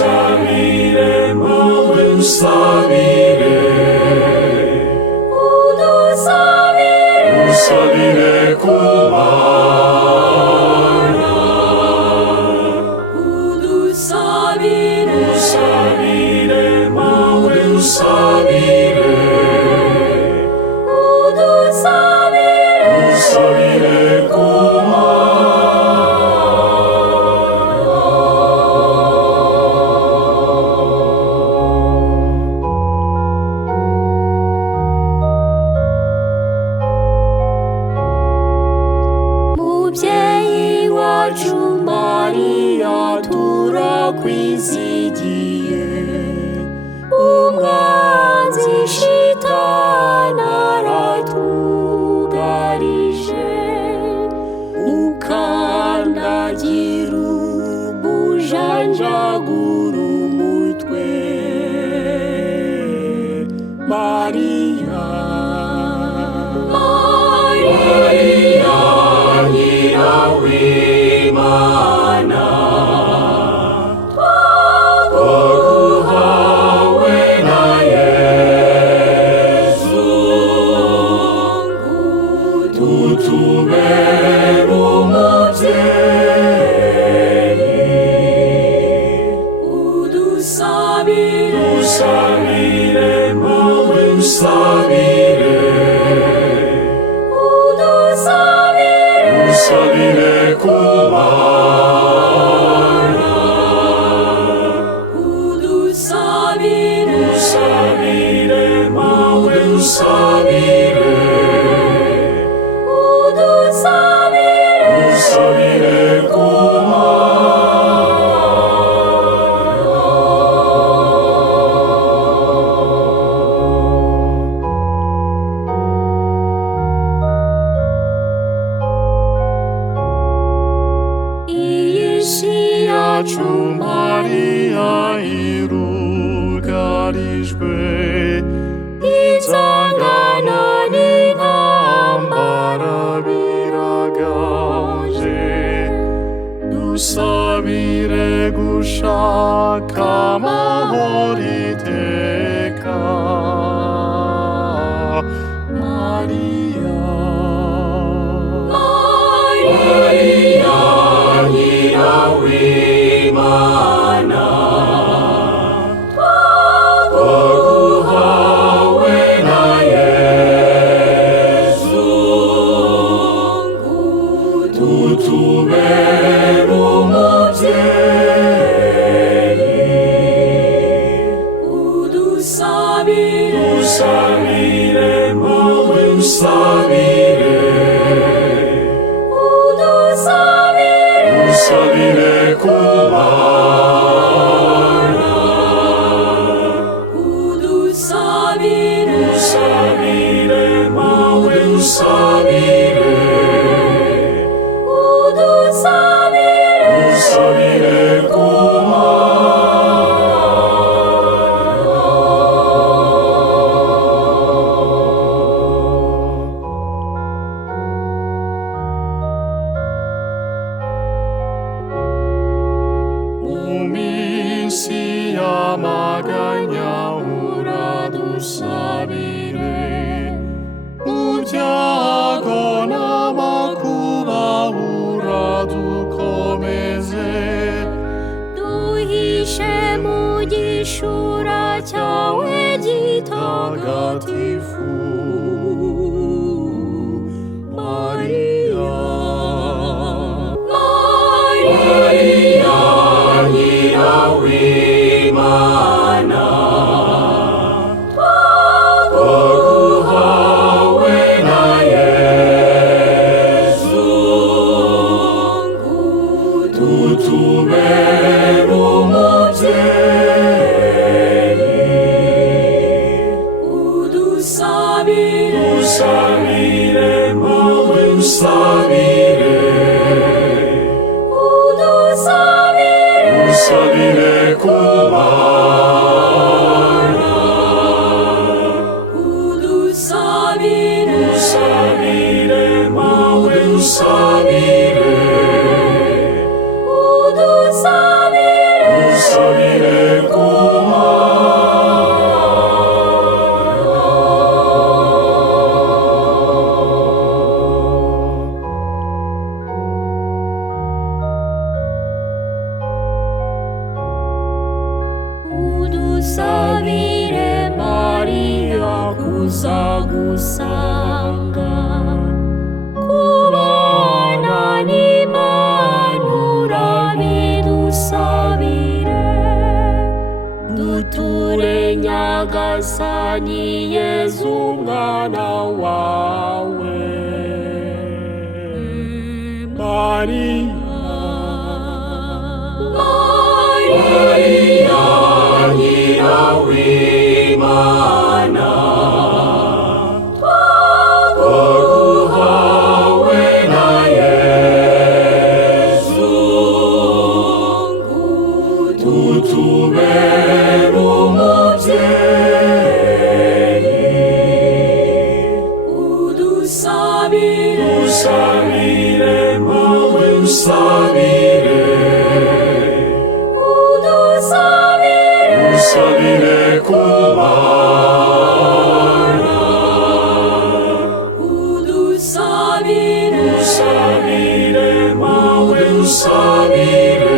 udusabire mawe usabire, udusabire ku Mana, udusabire mawe usabire, udusabire ku mubyeyi wacu Mariya turakwizigiye, umwanzi shitani aratugarije, ukandagire umujanjagure umutwe, Mariya, Mariya nyina w'Imana, twaguhawe na Yesu, tutubere umubyeyi, udusabire mawe usabire, udusabire ku Mana, udusabire mawe usabire, udusabire ku yacu Mariya irugarijwe, inzangano n'intambara biragaje, dusabire gushaka amahoro iteka, Mariya, Mariya nyina w'Imana, twaguhawe na Yesu, tutubere umubyeyi, udusabire mawe usabire, udusabire ku Mana, udusabire mawe usabire, udusabire ku minsi y'amaganya uradusabire, mu byago n'amakuba uradukomeze, duhishe mu gishura cyawe gitagatifu, Mariya, Mariya nyina w'Imana, twaguhawe na Yesu, tutubere umubyeyi, udusabire mawe usabire, udusabire ku Mana, udusabire mawe usabire, udusabire ni Yezu umwana wawe. Mariya nyina w'Imana, twaguhawe na Yezu utubere umubyeyi. Udusabire mawe usabire, udusabire ku bana. Udusabire mawe usabire,